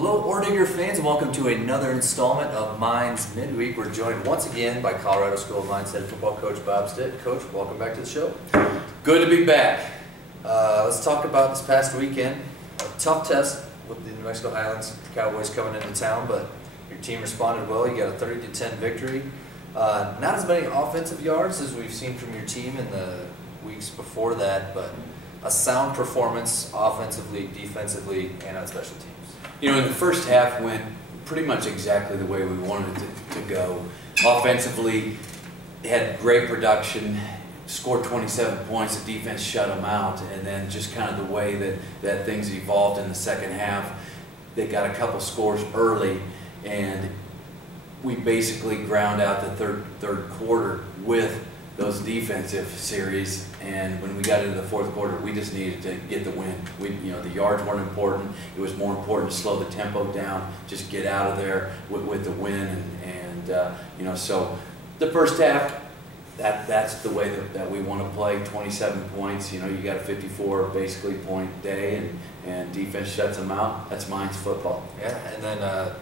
Hello, Ordigger fans, and welcome to another installment of Mines Midweek. We're joined once again by Colorado School of Mines head football coach Bob Stitt. Coach, welcome back to the show. Good to be back. Let's talk about this past weekend. A tough test with the New Mexico Highlands Cowboys coming into town, but your team responded well. You got a 30-10 victory. Not as many offensive yards as we've seen from your team in the weeks before that, but a sound performance offensively, defensively, and on special teams. You know, in the first half went pretty much exactly the way we wanted it to go. Offensively, had great production, scored 27 points, the defense shut them out, and then just kind of the way that things evolved in the second half, they got a couple scores early, and we basically ground out the third quarter with those defensive series, and when we got into the fourth quarter, we just needed to get the win. The yards weren't important. It was more important to slow the tempo down, just get out of there with the win, and so the first half, that's the way that we want to play. 27 points. You got a 54 basically point day, and defense shuts them out. That's Mines football. Yeah, and then.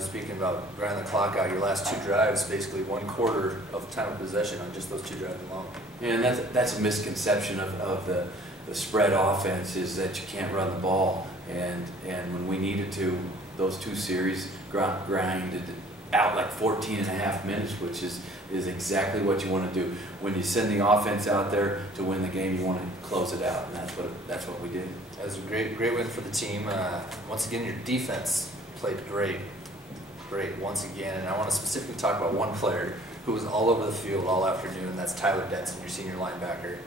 Speaking about grinding the clock out, your last two drives, basically 1/4 of time of possession on just those two drives alone. And that's a misconception of the spread offense, is that you can't run the ball. And when we needed to, those two series grinded out like 14.5 minutes, which is exactly what you want to do. When you send the offense out there to win the game, you want to close it out, and that's what we did. That was a great win for the team. Once again, your defense played great once again, and I want to specifically talk about one player who was all over the field all afternoon, and that's Tyler Denson, your senior linebacker.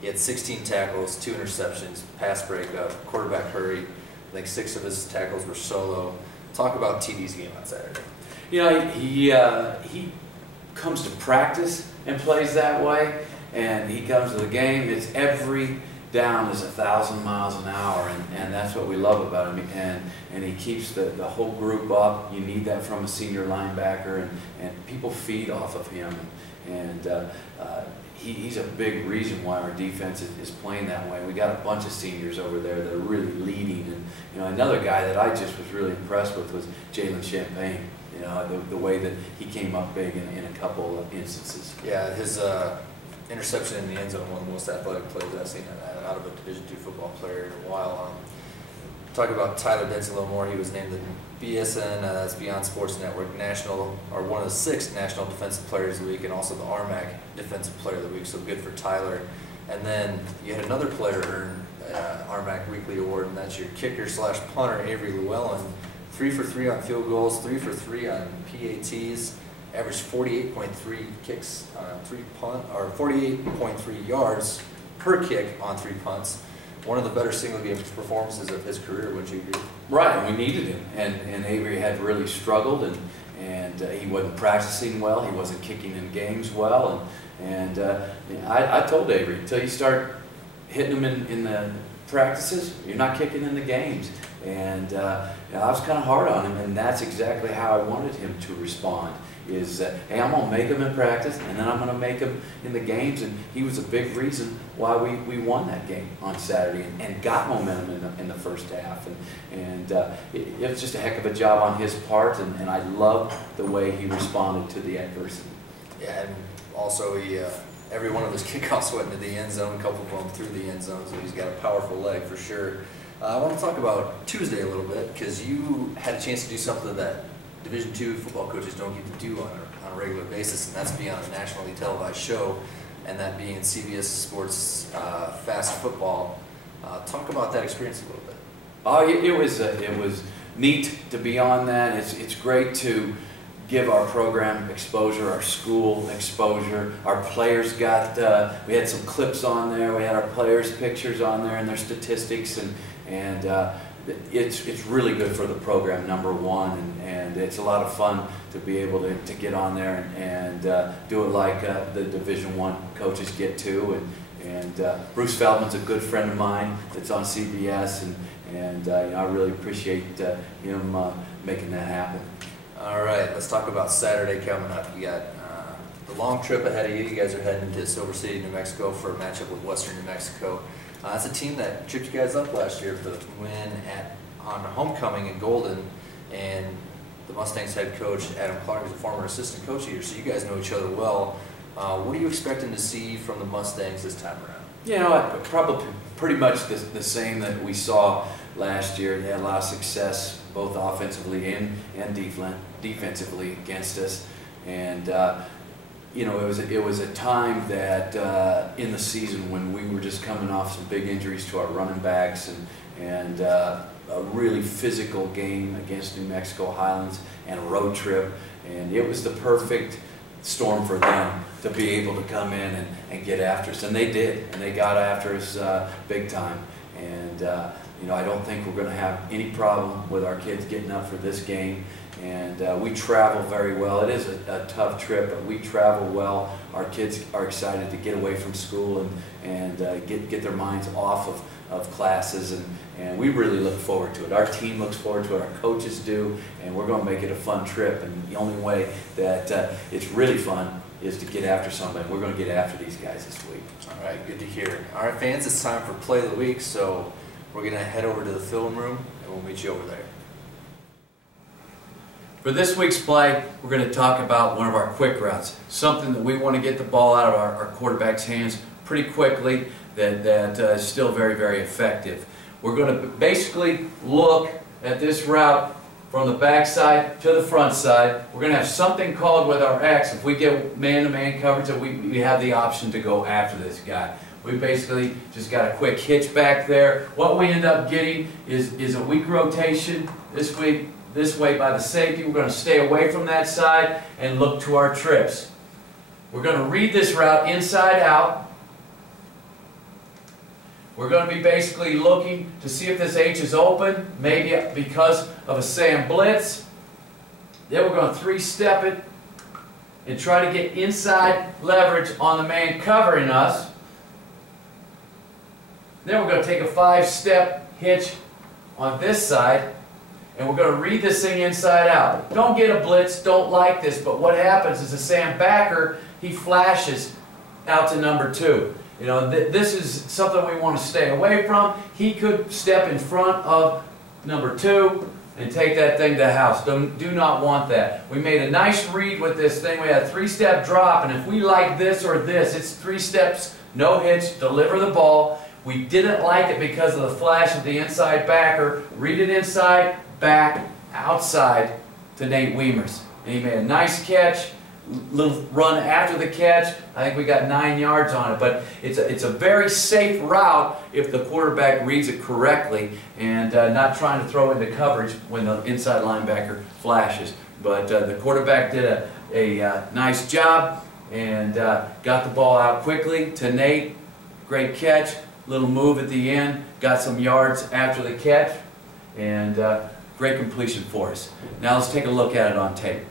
He had 16 tackles, 2 interceptions, pass breakup, quarterback hurry. I think 6 of his tackles were solo. Talk about TD's game on Saturday. He comes to practice and plays that way, and he comes to the game. It's every down is 1,000 miles an hour, and that's what we love about him. And he keeps the whole group up. You need that from a senior linebacker, and people feed off of him. And he's a big reason why our defense is playing that way. We got a bunch of seniors over there that are really leading. And another guy that I just was really impressed with was Jalen Champagne. The way that he came up big in a couple of instances. Yeah, his interception in the end zone, one of the most athletic plays I've seen out of a Division II football player in a while. Talk about Tyler Denson a little more. He was named the BSN, that's Beyond Sports Network, one of the 6 National Defensive Players of the Week, and also the RMAC Defensive Player of the Week, so good for Tyler. And then you had another player earn RMAC Weekly Award, and that's your kicker/punter, Avery Llewellyn. 3 for 3 on field goals, 3 for 3 on PATs, averaged 48.3 kicks on 48.3 yards per kick on 3 punts. One of the better single game performances of his career, wouldn't you agree? Right, and we needed him. And Avery had really struggled, and he wasn't practicing well. He wasn't kicking in games well. And I told Avery, until you start hitting him in the practices, you're not kicking in the games. And I was kind of hard on him, and that's exactly how I wanted him to respond. Is hey, I'm going to make him in practice, and then I'm going to make him in the games. And he was a big reason why we won that game on Saturday and got momentum in the first half. And it was just a heck of a job on his part, and I loved the way he responded to the adversity. Yeah, and also every one of his kickoffs went into the end zone, a couple of them through the end zone, so he's got a powerful leg for sure. I want to talk about Tuesday a little bit, because you had a chance to do something that Division II football coaches don't get to do on a regular basis, and that's be on a nationally televised show, and that being CBS Sports Fast Football. Talk about that experience a little bit. Oh, it was neat to be on that. It's great to give our program exposure, our school exposure. Our players we had some clips on there. We had our players' pictures on there and their statistics, and it's really good for the program, number one, and it's a lot of fun to be able to get on there and do it like the Division I coaches get to. And Bruce Feldman's a good friend of mine that's on CBS, and I really appreciate him making that happen. All right, let's talk about Saturday coming up. You got the long trip ahead of you. You guys are heading to Silver City, New Mexico for a matchup with Western New Mexico. That's a team that tripped you guys up last year for the win on homecoming in Golden. and the Mustangs head coach, Adam Clark, is a former assistant coach here, so you guys know each other well. What are you expecting to see from the Mustangs this time around? You know, probably pretty much the same that we saw last year. They had a lot of success both offensively and defensively against us. And you know, it was a time that in the season when we were just coming off some big injuries to our running backs and a really physical game against New Mexico Highlands and a road trip. And it was the perfect storm for them to be able to come in and get after us, and they did, and they got after us big time. And you know, I don't think we're going to have any problem with our kids getting up for this game. And we travel very well. It is a tough trip, but we travel well. Our kids are excited to get away from school and get their minds off of classes, and we really look forward to it. Our team looks forward to it, our coaches do, and we're going to make it a fun trip. And the only way that it's really fun is to get after somebody. We're going to get after these guys this week. All right, good to hear. All right, fans, it's time for Play of the Week, so we're going to head over to the film room, and we'll meet you over there. For this week's play, we're going to talk about one of our quick routes, something that we want to get the ball out of our quarterback's hands pretty quickly that is still very, very effective. We're going to basically look at this route from the back side to the front side. We're going to have something called with our X. If we get man-to-man coverage, that we have the option to go after this guy. We basically just got a quick hitch back there. What we end up getting is a weak rotation this way by the safety. We're going to stay away from that side and look to our trips. We're going to read this route inside out. We're going to be basically looking to see if this H is open, maybe because of a Sam blitz. Then we're going to three-step it and try to get inside leverage on the man covering us. Then we're going to take a five-step hitch on this side, and we're going to read this thing inside out. Don't get a blitz, don't like this, but what happens is the Sam backer, he flashes out to number 2. You know, this is something we want to stay away from. He could step in front of number 2 and take that thing to the house. Do not want that. We made a nice read with this thing. We had a three-step drop, and if we like this or this, it's 3 steps, no hitch, deliver the ball. We didn't like it because of the flash of the inside backer. Read it inside, back, outside to Nate Weimers. And he made a nice catch. Little run after the catch. I think we got 9 yards on it, but it's a very safe route if the quarterback reads it correctly and not trying to throw into coverage when the inside linebacker flashes. But the quarterback did a nice job and got the ball out quickly to Nate. Great catch, little move at the end, got some yards after the catch, and great completion for us. Now let's take a look at it on tape.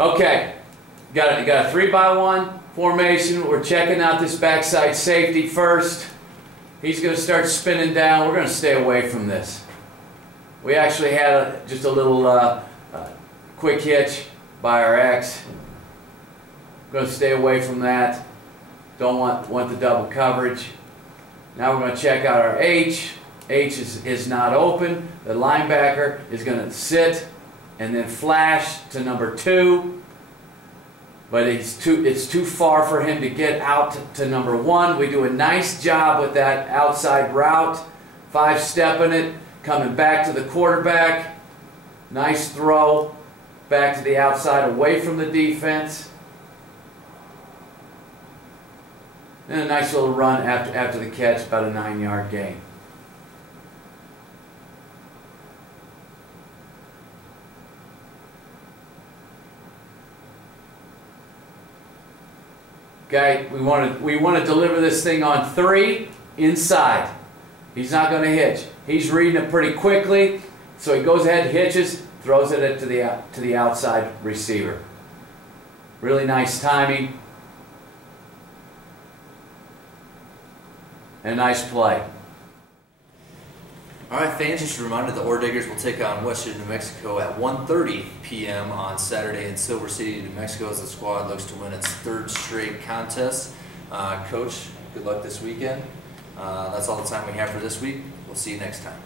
Okay, got a 3-by-1 formation. We're checking out this backside safety first. He's going to start spinning down. We're going to stay away from this. We actually had just a little quick hitch by our X. Going to stay away from that. Don't want the double coverage. Now we're going to check out our H. H is not open. The linebacker is going to sit and then flash to number 2, but it's too far for him to get out to number 1. We do a nice job with that outside route, 5-stepping it, coming back to the quarterback, nice throw, back to the outside away from the defense, and a nice little run after the catch, about a 9-yard gain. Okay, we want to deliver this thing on 3 inside. He's not going to hitch. He's reading it pretty quickly, so he goes ahead, hitches, throws it to the outside receiver. Really nice timing and a nice play. All right, fans, just a reminder, the Ore Diggers will take on Western New Mexico at 1:30 p.m. on Saturday in Silver City, New Mexico, as the squad looks to win its 3rd straight contest. Coach, good luck this weekend. That's all the time we have for this week. We'll see you next time.